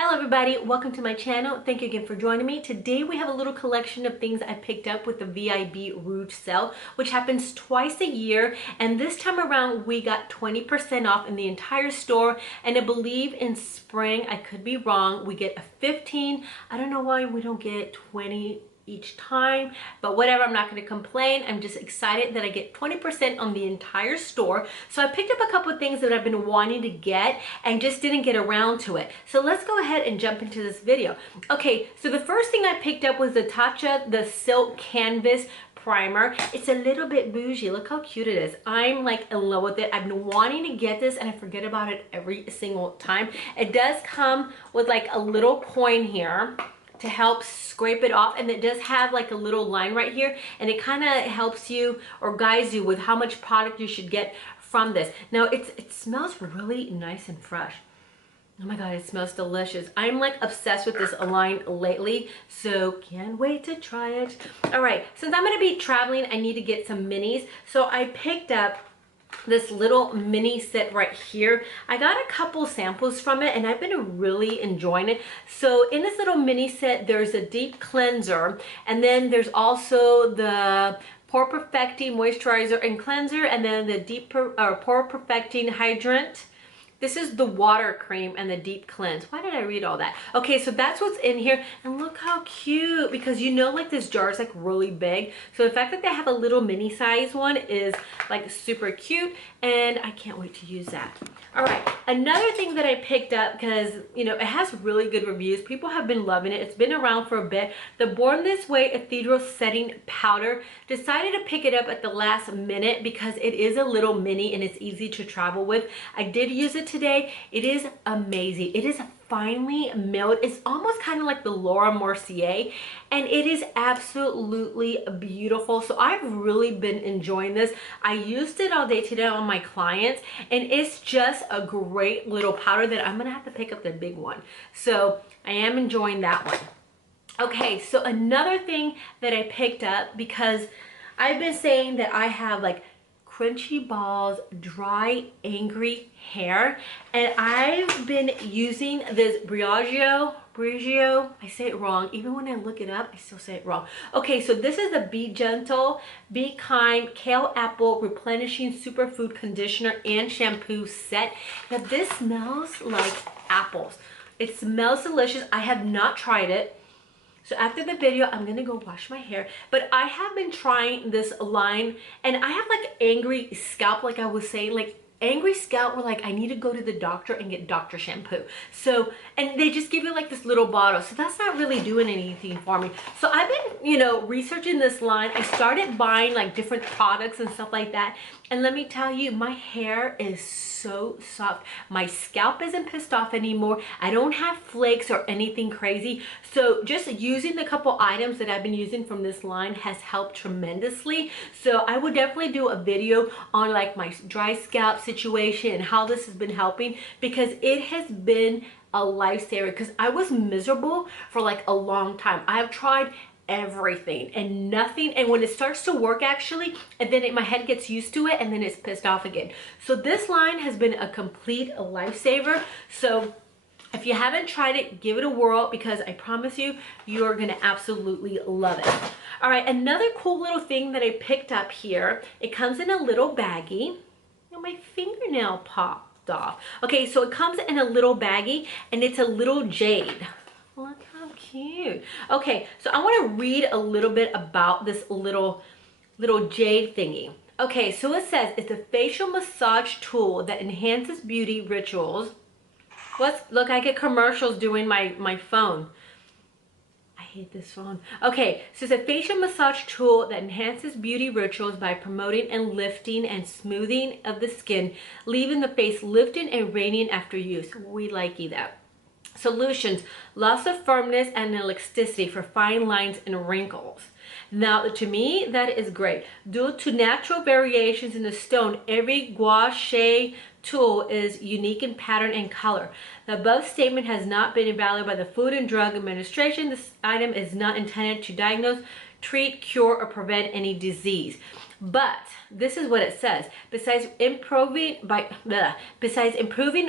Hello everybody, welcome to my channel. Thank you again for joining me. Today we have a little collection of things I picked up with the VIB Rouge sale, which happens twice a year, and this time around we got 20% off in the entire store, and I believe in spring, I could be wrong, we get a 15. I don't know why we don't get 20 each time, but whatever, I'm not going to complain. I'm just excited that I get 20% on the entire store. So I picked up a couple of things that I've been wanting to get and just didn't get around to it. So let's go ahead and jump into this video. Okay, so the first thing I picked up was the Tatcha, the Silk Canvas primer. It's a little bit bougie. Look how cute it is. I'm like in love with it. I've been wanting to get this and I forget about it every single time. It does come with like a little coin here to help scrape it off, and it does have like a little line right here, and it kind of helps you or guides you with how much product you should get from this. Now it smells really nice and fresh. Oh my god, it smells delicious. I'm like obsessed with this line lately, so can't wait to try it. All right, since I'm going to be traveling, I need to get some minis, so I picked up this little mini set right here. I got a couple samples from it and I've been really enjoying it. So in this little mini set, there's a deep cleanser, and then there's also the pore perfecting moisturizer and cleanser, and then the deep pore perfecting hydrant. This is the water cream and the deep cleanse. Why did I read all that? Okay, so that's what's in here, and look how cute, because you know like this jar is like really big. So the fact that they have a little mini size one is like super cute, and I can't wait to use that. All right, another thing that I picked up, because you know it has really good reviews, people have been loving it, it's been around for a bit, the Born This Way Ethereal Setting Powder. Decided to pick it up at the last minute because it is a little mini and it's easy to travel with. I did use it today. It is amazing. It is finely milled. It's almost kind of like the Laura Mercier, and it is absolutely beautiful. So I've really been enjoying this. I used it all day today on my clients, and it's just a great little powder that I'm gonna have to pick up the big one. So I am enjoying that one. Okay, so another thing that I picked up, because I've been saying that I have like crunchy balls, dry, angry hair, and I've been using this Briogeo, I say it wrong, even when I look it up I still say it wrong. Okay, so this is the Be Gentle, Be Kind Kale Apple Replenishing Superfood Conditioner and Shampoo Set. Now this smells like apples. It smells delicious. I have not tried it, so after the video, I'm gonna go wash my hair. But I have been trying this line, and I have like angry scalp, like I was saying, like angry scalp where like I need to go to the doctor and get doctor shampoo. So, and they just give you like this little bottle. So that's not really doing anything for me. So I've been, you know, researching this line. I started buying like different products and stuff like that. And let me tell you, my hair is so soft. My scalp isn't pissed off anymore. I don't have flakes or anything crazy. So just using the couple items that I've been using from this line has helped tremendously. So I would definitely do a video on like my dry scalp situation and how this has been helping, because it has been a lifesaver, because I was miserable for like a long time. I have tried everything and nothing, and when it starts to work actually, and then my head gets used to it, and then it's pissed off again. So this line has been a complete lifesaver. So if you haven't tried it, give it a whirl, because I promise you, you're gonna absolutely love it. All right, another cool little thing that I picked up here, it comes in a little baggie. Oh, my fingernail popped off. Okay, so it comes in a little baggie, and it's a little jade. Look how cute. Okay, so I want to read a little bit about this little jade thingy. Okay, so it says it's a facial massage tool that enhances beauty rituals. Look, I get commercials doing my phone. I hate this phone. Okay, so it's a facial massage tool that enhances beauty rituals by promoting and lifting and smoothing of the skin, leaving the face lifted and radiant after use. We like that. Solutions: loss of firmness and elasticity for fine lines and wrinkles. Now, to me, that is great. Due to natural variations in the stone, every gua sha tool is unique in pattern and color. The above statement has not been evaluated by the Food and Drug Administration. This item is not intended to diagnose, treat, cure, or prevent any disease. But this is what it says. Besides improving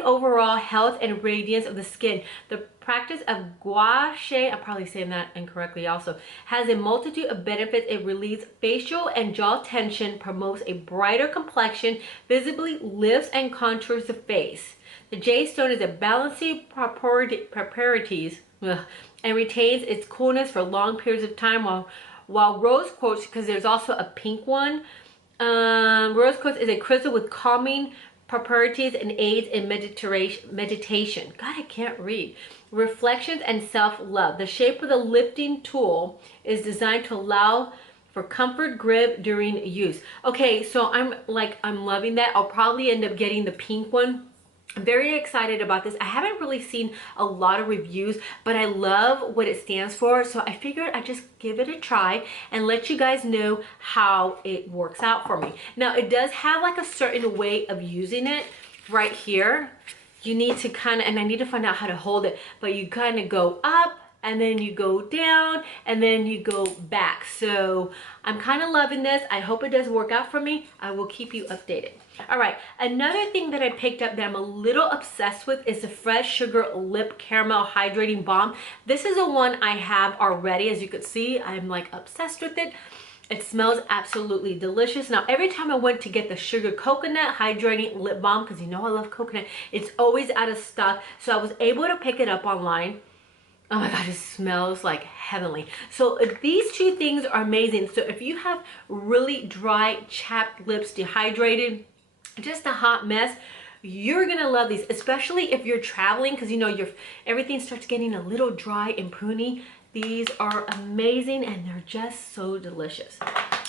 overall health and radiance of the skin, the practice of gua sha, I'm probably saying that incorrectly also, has a multitude of benefits. It relieves facial and jaw tension, promotes a brighter complexion, visibly lifts and contours the face. The jade stone is a balancing properties and retains its coolness for long periods of time, while rose quartz, because there's also a pink one, rose quartz is a crystal with calming properties and aids in meditation. God, I can't read. Reflections and self-love. The shape of the lifting tool is designed to allow for comfort grip during use. Okay, so I'm loving that. I'll probably end up getting the pink one. I'm very excited about this. I haven't really seen a lot of reviews, but I love what it stands for. So I figured I'd just give it a try and let you guys know how it works out for me. Now, it does have like a certain way of using it right here. You need to kind of, and I need to find out how to hold it, but you kind of go up and then you go down and then you go back. So I'm kind of loving this. I hope it does work out for me. I will keep you updated. All right, another thing that I picked up that I'm a little obsessed with is the Fresh Sugar Lip Caramel Hydrating Balm. This is the one I have already. As you could see, I'm like obsessed with it. It smells absolutely delicious. Now, every time I went to get the Sugar Coconut Hydrating Lip Balm, because you know I love coconut, it's always out of stock. So I was able to pick it up online. Oh my God, it smells like heavenly. So these two things are amazing. So if you have really dry, chapped lips, dehydrated, just a hot mess, you're gonna love these, especially if you're traveling, because you know everything starts getting a little dry and pruny. These are amazing and they're just so delicious.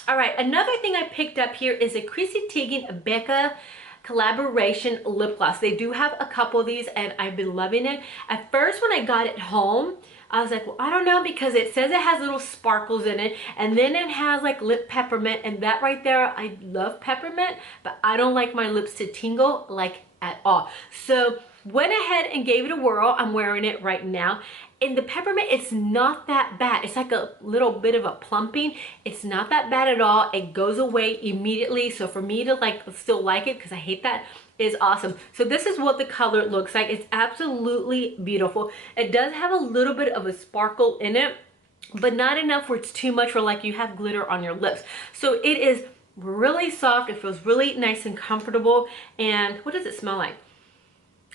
All right, another thing I picked up here is a Christy Teigen Baca Collaboration lip gloss. They do have a couple of these and I've been loving it. At first when I got it home, I was like, well, I don't know, because it says it has little sparkles in it, and then it has like lip peppermint, and that right there, I love peppermint, but I don't like my lips to tingle like at all. So went ahead and gave it a whirl. I'm wearing it right now. And the peppermint, it's not that bad. It's like a little bit of a plumping. It's not that bad at all. It goes away immediately. So for me to like still like it, because I hate that, is awesome. So this is what the color looks like. It's absolutely beautiful. It does have a little bit of a sparkle in it, but not enough where it's too much, where like you have glitter on your lips. So it is really soft. It feels really nice and comfortable. And what does it smell like?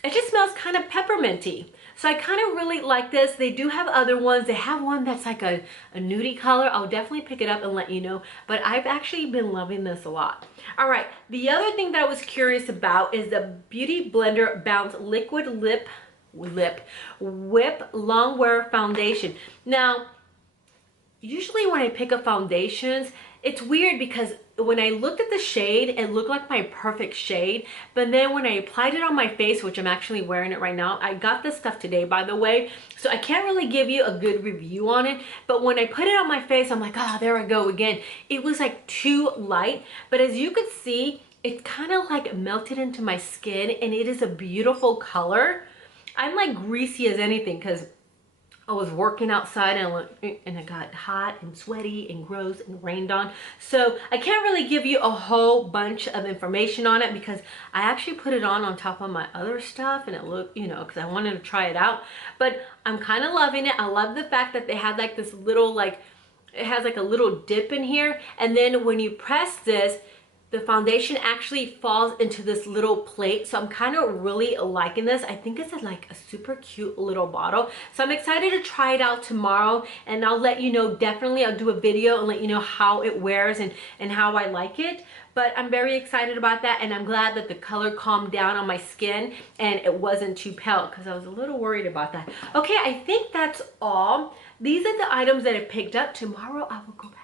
It just smells kind of pepperminty. So I kind of really like this. They do have other ones. They have one that's like a nudie color. I'll definitely pick it up and let you know. But I've actually been loving this a lot. All right, the other thing that I was curious about is the Beauty Blender Bounce Liquid Whip Long Wear Foundation. Now, usually when I pick up foundations, it's weird because when I looked at the shade, it looked like my perfect shade. But then when I applied it on my face, which I'm actually wearing it right now, I got this stuff today, by the way, so I can't really give you a good review on it. But when I put it on my face, I'm like, oh, there I go again. It was like too light. But as you could see, it kind of like melted into my skin, and it is a beautiful color. I'm like greasy as anything because I was working outside and it got hot and sweaty and gross and rained on. So I can't really give you a whole bunch of information on it because I actually put it on top of my other stuff, and it looked, you know, because I wanted to try it out. But I'm kind of loving it. I love the fact that they had like this little, like, it has like a little dip in here. And then when you press this, the foundation actually falls into this little plate. So I'm kind of really liking this. I think it's like a super cute little bottle. So I'm excited to try it out tomorrow, and I'll let you know. Definitely I'll do a video and let you know how it wears and how I like it. But I'm very excited about that, and I'm glad that the color calmed down on my skin and it wasn't too pale, because I was a little worried about that. Okay, I think that's all. These are the items that I picked up. Tomorrow I will go back.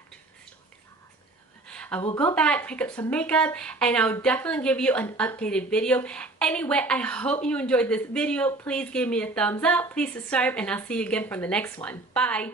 I will go back, pick up some makeup, and I'll definitely give you an updated video. Anyway, I hope you enjoyed this video. Please give me a thumbs up, please subscribe, and I'll see you again for the next one. Bye.